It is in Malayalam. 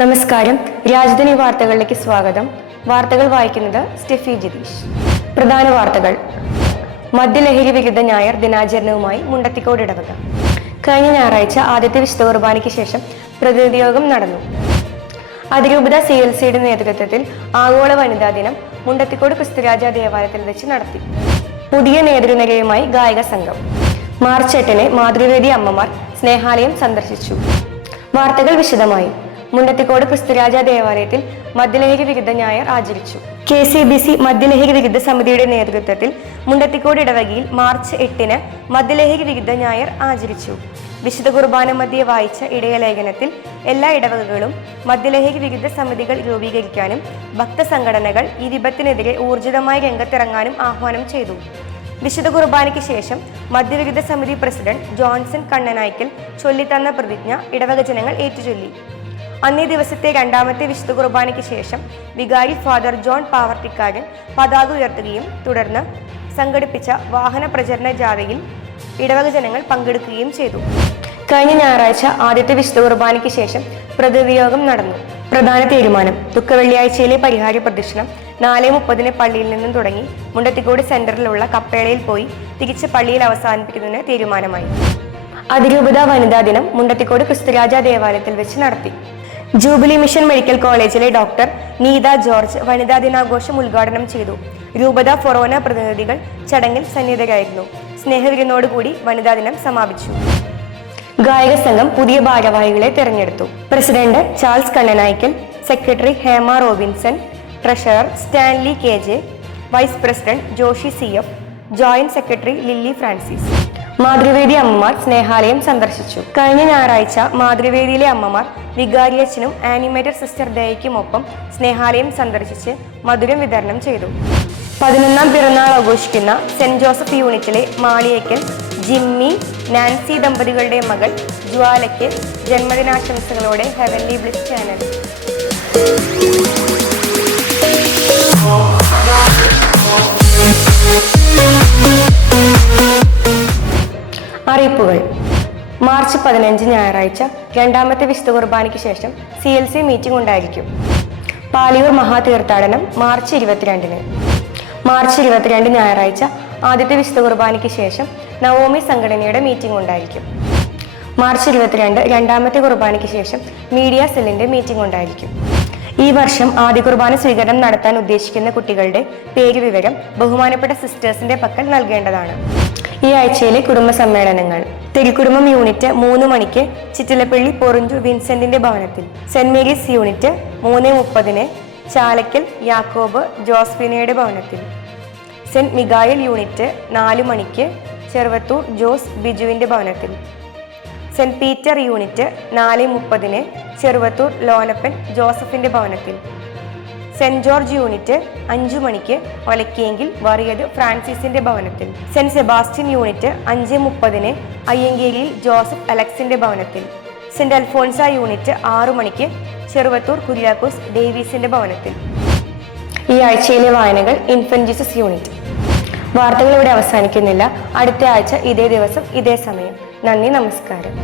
നമസ്കാരം. രാജധാനി വാർത്തകളിലേക്ക് സ്വാഗതം. വാർത്തകൾ വായിക്കുന്നത് സ്റ്റെഫി ജിതീഷ്. പ്രധാന വാർത്തകൾ. മദ്യലഹരി വിരുദ്ധ ഞായർ ദിനാചരണവുമായി മുണ്ടത്തിക്കോട് ഇടവക. കഴിഞ്ഞ ഞായറാഴ്ച ആദ്യത്തെ വിശുദ്ധ കുർബാനയ്ക്ക് ശേഷം പ്രതിനിധി യോഗം നടന്നു. അതിരൂപത CLCയുടെ നേതൃത്വത്തിൽ ആഗോള വനിതാ ദിനം മുണ്ടത്തിക്കോട് ക്രിസ്തുരാജ ദേവാലയത്തിൽ വെച്ച് നടത്തി. പുതിയ നേതൃനിരയുമായി ഗായക സംഘം. മാർച്ച് 8-ന് മാതൃവേദി അമ്മമാർ സ്നേഹാലയം സന്ദർശിച്ചു. വാർത്തകൾ വിശദമായി. മുണ്ടത്തിക്കോട് ക്രിസ്തുരാജ ദേവാലയത്തിൽ മദ്യലഹരി വിരുദ്ധ ഞായർ ആചരിച്ചു. KCBC മദ്യലഹരി വിരുദ്ധ സമിതിയുടെ നേതൃത്വത്തിൽ മുണ്ടത്തിക്കോട് ഇടവകയിൽ മാർച്ച് 8-ന് മദ്യലഹരി വിരുദ്ധ ഞായർ ആചരിച്ചു. വിശുദ്ധ കുർബാന മധ്യേ വായിച്ച ഇടയലേഖനത്തിൽ എല്ലാ ഇടവകകളും മദ്യലഹരി വിരുദ്ധ സമിതികൾ രൂപീകരിക്കാനും ഭക്തസംഘടനകൾ ഈ വിപത്തിനെതിരെ ഊർജിതമായി രംഗത്തിറങ്ങാനും ആഹ്വാനം ചെയ്തു. വിശുദ്ധ കുർബാനയ്ക്ക് ശേഷം മദ്യവിരുദ്ധ സമിതി പ്രസിഡന്റ് ജോൺസൺ കണ്ണനായ്ക്കൽ ചൊല്ലിത്തന്ന പ്രതിജ്ഞ ഇടവക ജനങ്ങൾ ഏറ്റുചൊല്ലി. അന്നേ ദിവസത്തെ രണ്ടാമത്തെ വിശുദ്ധ കുർബാനയ്ക്ക് ശേഷം വികാരി ഫാദർ ജോൺ പാവർട്ടിക്കാരൻ പതാക ഉയർത്തുകയും തുടർന്ന് സംഘടിപ്പിച്ച വാഹന പ്രചരണ ജാഥയിൽ ഇടവക ജനങ്ങൾ പങ്കെടുക്കുകയും ചെയ്തു. കഴിഞ്ഞ ഞായറാഴ്ച ആദ്യത്തെ വിശുദ്ധ കുർബാനയ്ക്ക് ശേഷം പ്രതിനിധിയോഗം നടന്നു. പ്രധാന തീരുമാനം: ദുഃഖവെള്ളിയാഴ്ചയിലെ പരിഹാര പ്രദക്ഷിണം 4:30-ന് പള്ളിയിൽ നിന്നും തുടങ്ങി മുണ്ടത്തിക്കോട് സെന്ററിലുള്ള കപ്പേളയിൽ പോയി തിരിച്ച് പള്ളിയിൽ അവസാനിപ്പിക്കുന്നതിന് തീരുമാനമായി. അതിരൂപത വനിതാ ദിനം മുണ്ടത്തിക്കോട് ക്രിസ്തുരാജ ദേവാലയത്തിൽ വെച്ച് നടത്തി. ജൂബിലി മിഷൻ മെഡിക്കൽ കോളേജിലെ ഡോക്ടർ നീത ജോർജ് വനിതാ ദിനാഘോഷം ഉദ്ഘാടനം ചെയ്തു. രൂപത ഫൊറോന പ്രതിനിധികൾ ചടങ്ങിൽ സന്നിഹിതരായിരുന്നു. സ്നേഹവിരുന്നോടുകൂടി വനിതാ ദിനം സമാപിച്ചു. ഗായക സംഘം പുതിയ ഭാരവാഹികളെ തെരഞ്ഞെടുത്തു. President Charles Kannanaikkal, secretary Hema Robinson, treasurer Stanley KJ, vice president Joshi CF, joint secretary Lilly Francis. Mathruvedi അമ്മമാർ സ്നേഹാലയം സന്ദർശിച്ചു. കഴിഞ്ഞ ഞായറാഴ്ച മാതൃവേദിയിലെ അമ്മമാർ വികാരിയച്ഛനും ആനിമേറ്റർ സിസ്റ്റർ ദയയ്ക്കുമൊപ്പം സ്നേഹാലയം സന്ദർശിച്ച് മധുരം വിതരണം ചെയ്തു. 11ാം പിറന്നാൾ ആഘോഷിക്കുന്ന സെന്റ് ജോസഫ് യൂണിറ്റിലെ മാളിയക്കൽ ജിമ്മി നാൻസി ദമ്പതികളുടെ മകൾ ജ്വാലയ്ക്ക് ജന്മദിനാശംസകളോടെ ഹെവൻലി ബ്ലിസ് ചാനൽ. അറിയിപ്പുകൾ. മാർച്ച് 15 ഞായറാഴ്ച രണ്ടാമത്തെ വിശുദ്ധ കുർബാനയ്ക്ക് ശേഷം CLC മീറ്റിംഗ് ഉണ്ടായിരിക്കും. പാലിയൂർ മഹാതീർത്ഥാടനം മാർച്ച് 22-ന്. മാർച്ച് 22 ഞായറാഴ്ച ആദ്യത്തെ വിശുദ്ധ കുർബാനയ്ക്ക് ശേഷം നവോമി സംഘടനയുടെ മീറ്റിംഗ് ഉണ്ടായിരിക്കും. മാർച്ച് 22 രണ്ടാമത്തെ കുർബാനയ്ക്ക് ശേഷം മീഡിയ സെല്ലിന്റെ മീറ്റിംഗ് ഉണ്ടായിരിക്കും. ഈ വർഷം ആദ്യ കുർബാന സ്വീകരണം നടത്താൻ ഉദ്ദേശിക്കുന്ന കുട്ടികളുടെ പേര് വിവരം ബഹുമാനപ്പെട്ട സിസ്റ്റേഴ്സിന്റെ പക്കൽ നൽകേണ്ടതാണ്. ഈ ആഴ്ചയിലെ കുടുംബ സമ്മേളനങ്ങൾ: തിരുക്കുടുംബം യൂണിറ്റ് 3 മണിക്ക് ചിറ്റിലപ്പള്ളി പൊറിഞ്ചു വിൻസെന്റിന്റെ ഭവനത്തിൽ. സെന്റ് മേരീസ് യൂണിറ്റ് 3:30-ന് ചാലക്കൽ യാക്കോബ് ജോസ്ഫിനയുടെ ഭവനത്തിൽ. സെന്റ് മിഗായൽ യൂണിറ്റ് 4 മണിക്ക് ചെറുവത്തൂർ ജോസ് ബിജുവിന്റെ ഭവനത്തിൽ. സെന്റ് പീറ്റർ യൂണിറ്റ് 4:30-ന് ചെറുവത്തൂർ ലോനപ്പൻ ജോസഫിന്റെ ഭവനത്തിൽ. സെന്റ് ജോർജ് യൂണിറ്റ് 5 മണിക്ക് ഒലക്കിയെങ്കിൽ വറിയത് ഫ്രാൻസിസിന്റെ ഭവനത്തിൽ. സെന്റ് സെബാസ്റ്റ്യൻ യൂണിറ്റ് 5:30-ന് അയ്യങ്കേരിയിൽ ജോസഫ് അലക്സിന്റെ ഭവനത്തിൽ. സെന്റ് അൽഫോൺസ യൂണിറ്റ് 6 മണിക്ക് ചെറുവത്തൂർ കുര്യാക്കോസ് ഡേവീസിന്റെ ഭവനത്തിൽ. ഈ ആഴ്ചയിലെ വായനകൾ: ഇൻഫന്റ് ജീസസ് യൂണിറ്റ്. വാർത്തകൾ ഇവിടെ അവസാനിക്കുന്നില്ല. അടുത്ത ആഴ്ച ഇതേ ദിവസം ഇതേ സമയം. നന്ദി, നമസ്കാരം.